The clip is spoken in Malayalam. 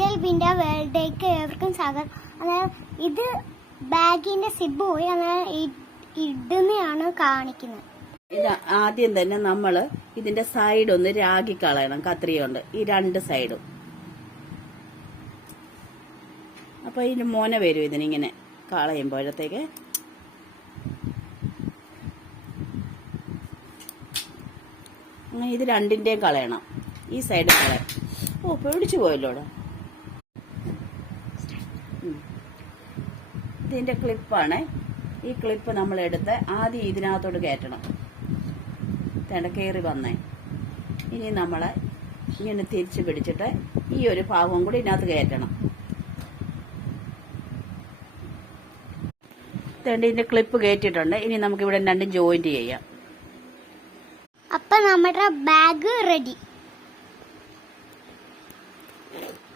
ഏഞ്ചൽ വിൻഡർ വേൾഡിലേക്ക് ഏവർക്കും സ്വാഗതം. അതായത് ഇത് ബാഗിന്റെ സിബ് പോയി ഇടുന്നതാണ് കാണിക്കുന്നത്. ഇത് ആദ്യം തന്നെ നമ്മള് ഇതിന്റെ സൈഡ് ഒന്ന് രാഗി കളയണം കത്രിക കൊണ്ട്, ഈ രണ്ട് സൈഡും. അപ്പൊ ഇതിന് മോന വരും ഇതിനിങ്ങനെ കളയുമ്പോഴത്തേക്ക്. അങ്ങനെ ഇത് രണ്ടിന്റെയും കളയണം, ഈ സൈഡ് കളയാം. ഓ, പേടിച്ചു പോയല്ലോടാ. ഇതിന്റെ ക്ലിപ്പാണ്. ഈ ക്ലിപ്പ് നമ്മൾ എടുത്ത് ആദ്യം ഇതിനകത്തോട്ട് കയറ്റണം. കയറി വന്നേ. ഇനി നമ്മള് ഇങ്ങനെ തിരിച്ചു പിടിച്ചിട്ട് ഈ ഒരു ഭാഗവും കൂടി ഇതിനകത്ത് കയറ്റണം. ഇതിന്റെ ക്ലിപ്പ് കയറ്റിയിട്ടുണ്ട്. ഇനി നമുക്ക് ഇവിടെ രണ്ടും ജോയിന്റ് ചെയ്യാം. അപ്പൊ നമ്മുടെ ബാഗ് റെഡി.